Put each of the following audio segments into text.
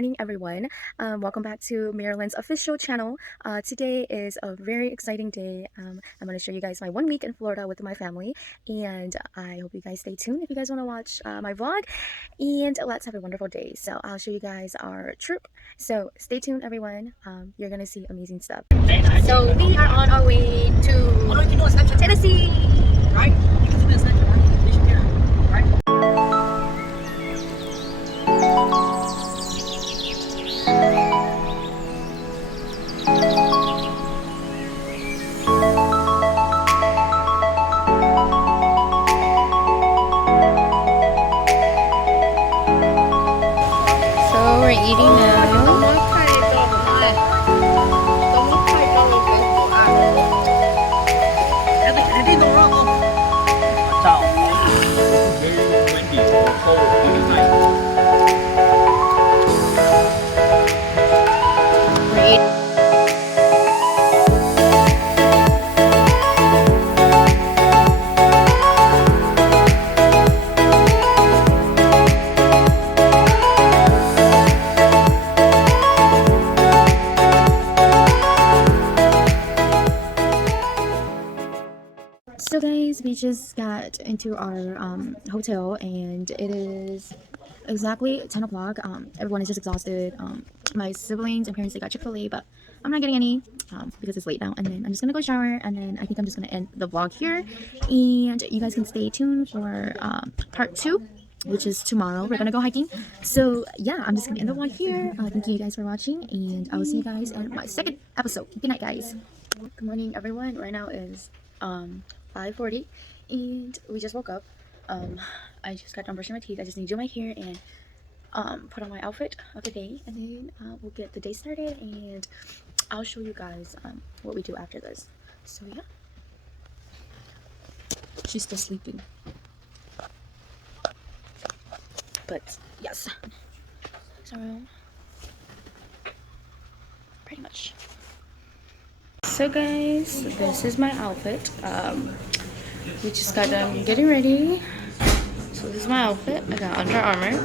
morning, everyone. Welcome back to Marilyn's official channel. Today is a very exciting day. I'm going to show you guys my 1 week in Florida with my family, and I hope you guys stay tuned if you guys want to watch my vlog. And let's have a wonderful day. So I'll show you guys our trip. So stay tuned, everyone. You're going to see amazing stuff. So we are on our way to Tennessee. Right? We're eating now. So guys, we just got into our hotel, and it is exactly 10 o'clock. Everyone is just exhausted. My siblings and parents, they got Chick-fil-A, but I'm not getting any because it's late now. And then I'm just gonna go shower, and then I think I'm just gonna end the vlog here, and you guys can stay tuned for part 2, which is tomorrow. We're gonna go hiking. So yeah, I'm just gonna end the vlog here. Thank you guys for watching, and I will see you guys in my second episode. Good night, guys. Good morning, everyone. Right now is 5:40, and we just woke up. I just got done brushing my teeth. I just need to do my hair and put on my outfit of the day, and then we'll get the day started, and I'll show you guys what we do after this. So yeah, she's still sleeping, but yes, so pretty much. So guys, this is my outfit. We just got done getting ready. So this is my outfit. I got Under Armour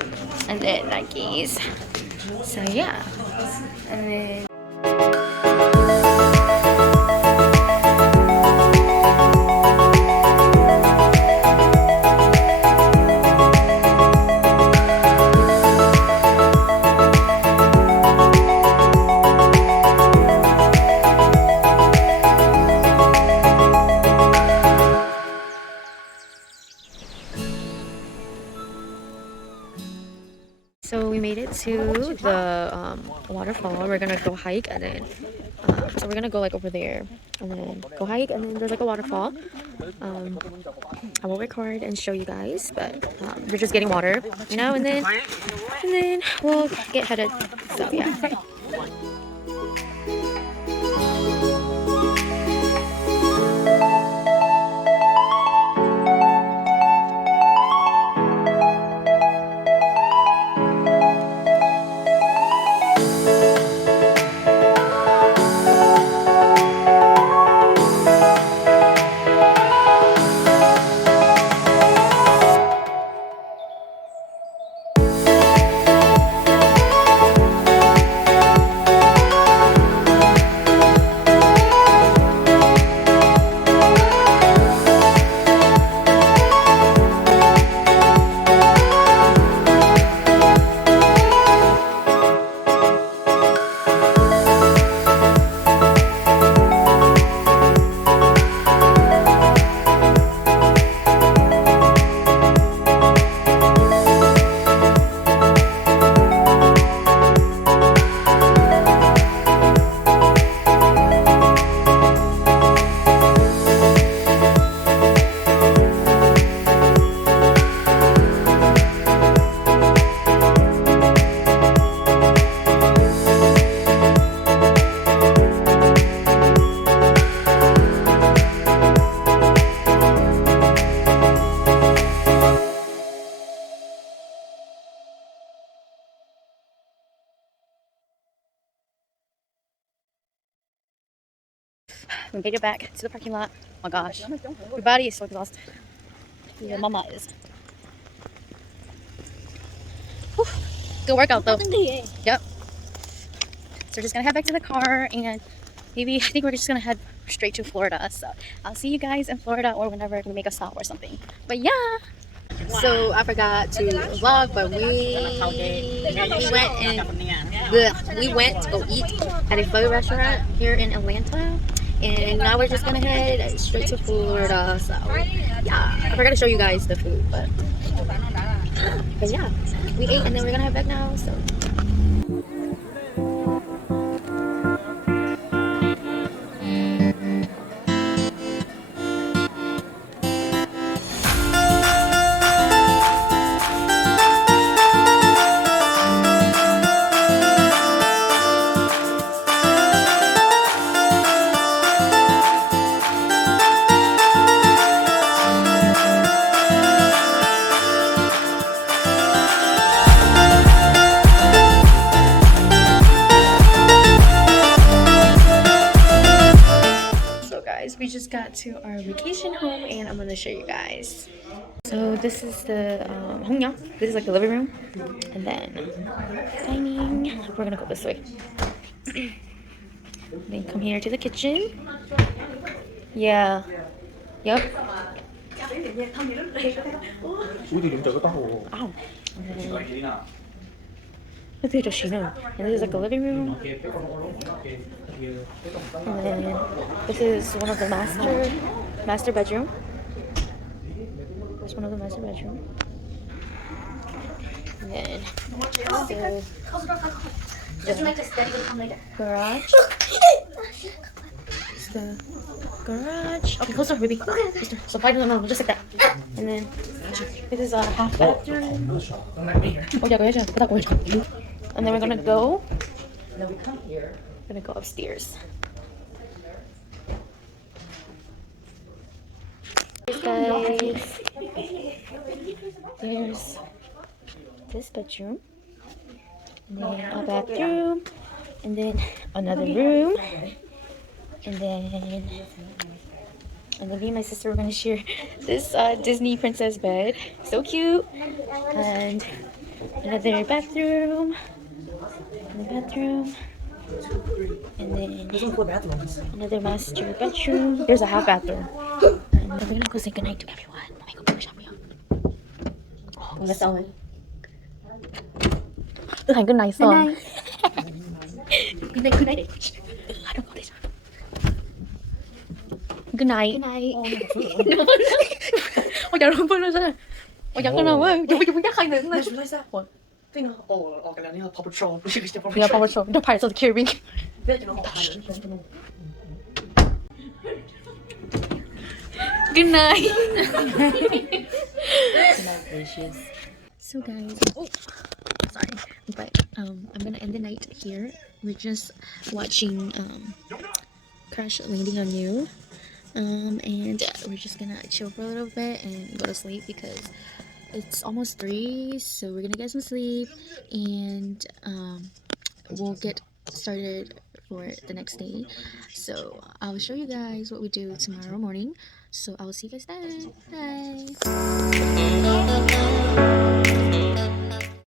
and then Nikes. So yeah, and then so we made it to the waterfall. We're gonna go hike, and then so we're gonna go like over there and then go hike, and then there's like a waterfall. I will record and show you guys, but we're just getting water, you know, and then we'll get headed. So yeah. We made it back to the parking lot. Oh my gosh, your body is so exhausted. Your mama is. Whew. Good workout though. Yep. So we're just gonna head back to the car, and maybe I think we're just gonna head straight to Florida. So I'll see you guys in Florida or whenever we make a stop or something. But yeah. So I forgot to vlog, but we went to go eat at a food restaurant here in Atlanta, and now we're just gonna head straight to Florida. So yeah, I forgot to show you guys the food, but yeah, we ate and then we're gonna head back now. So. We just got to our vacation home, and I'm gonna show you guys. So this is the this is like the living room, and then dining. We're gonna go this way. Then come here to the kitchen. Yeah. Yep. Ow. And this is like a living room. And then this is one of the master bedroom. There's one of the master bedroom. And then the garage. It's the garage. Okay, close door, baby. Close door. So no, just like that. And then this is a half bathroom. And then we're gonna go. Then we come here. Gonna go upstairs. Guys, there's this bedroom, and then a bathroom, and then another room, and then me and my sister are gonna share this Disney princess bed. So cute. And another bathroom, and then another master bedroom. There's a half bathroom. And then we're gonna go say goodnight to everyone. Let me go push up here. Oh, let's go. Good night, son. Good night. Good night. I don't know this. Good night. Good night. 여러분 약간 약간 Yeah, Paw Patrol. The Pirates of the Caribbean. Good night. So guys, sorry, but I'm gonna end the night here. We're just watching Crash Landing on You, and we're just gonna chill for a little bit and go to sleep because it's almost 3, so we're gonna get some sleep, and we'll get started for the next day. So I'll show you guys what we do tomorrow morning. So I will see you guys then. Bye.